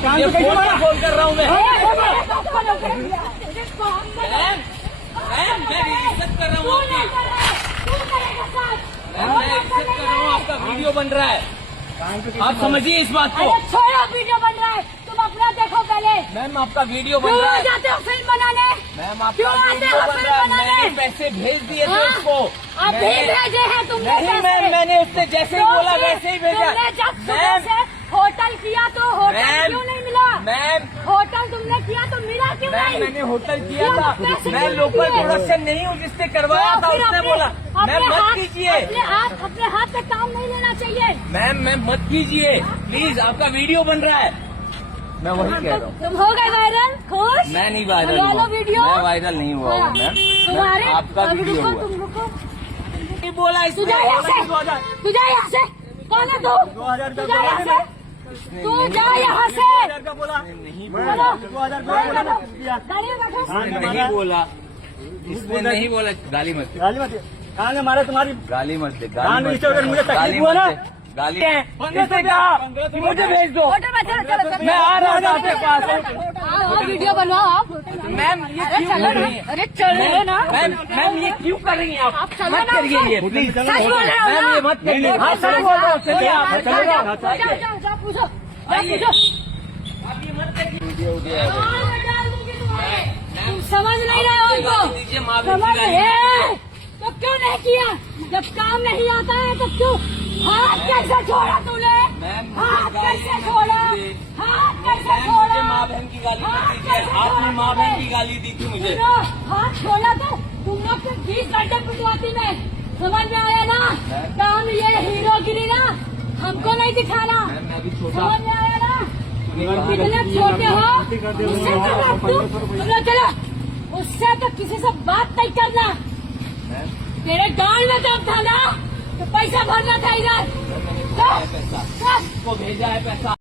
ये फोन कर रहा हूँ मैं। मैम मैं इज्जत कर रहा हूँ आपकी। मैं इज्जत कर रहा हूँ, आपका वीडियो बन रहा है, आप समझिए इस बात को। छोड़ो, वीडियो बन रहा है, तुम अपना देखो पहले। मैम आपका वीडियो बन रहा है। जाते हो फिल्म बनाने? मैम आपका वीडियो बन रहा है, मैंने पैसे भेज दिए थे उसको। अभी भेजे हैं तुमने? नहीं मैम, मैंने उससे जैसे ही बोला वैसे ही भेजा। मैम होटल किया तो होटल क्यों नहीं मिला? मैम होटल तुमने किया तो मिला क्यों नहीं? मैंने होटल किया था, मैं लोकल प्रोडक्शन नहीं हूँ जिससे करवाया था। उसने बोला मैम मत कीजिए, अपने हाथ से काम नहीं लेना चाहिए। मैम मत कीजिए प्लीज, आपका वीडियो बन रहा है। मैं वही कह रहा हूँ। तुम हो गए वायरल? खुश? मैं नहीं वायरल हुआ, वीडियो मैं वायरल नहीं हुआ हूँ मैम, तुम्हारे आपका वीडियो हुआ। तुम रुको, बोला तुझे यहाँ से कौन है तू? 2000 तू जा यहाँ से, तू जा यहाँ से। नहीं बोला, नहीं बोला, इसने नहीं बोला। गाली मत कहाँ ने मारा तुम्हारी? गाली मत दे, मुझे तकलीफ हुआ ना? गाली मुझे भेज दो, मैं आ रहा हूँ आपके पास। वीडियो बनवाओ आप। मैम ये क्यों कर रही हैं? अरे चलो ना मैम ये क्यों कर रही हैं आप? मत करिए ये प्लीज, सच बोल रहे हो मैम ये मत करिए। हाँ सच बोल रहा हूँ, चलिए आप जाओ पूछो। तुम समझ नहीं रहे हो उनको? समझ रहे तो क्यों नहीं किया? जब काम नहीं आता है तो क्यों? हाथ कैसे छोड़ा तूने? हाथ कैसे छोड़ा? हाथ कैसे छोड़ा? माँ बहन की गाली मत दीजिए, आपने माँ बहन की गाली दी थी मुझे। हाथ छोड़ा तो तुम लोग के 20 घंटे पिटवाती में। समझ में आया ना? काम ये हीरोगिरी ना हमको नहीं दिखाना। समझ में आया ना? कितने छोटे हो उससे चलो, उससे तो किसी से बात नहीं करना। तेरे गांव में दम था ना तो पैसा भरना था इधर। को भेजा है पैसा।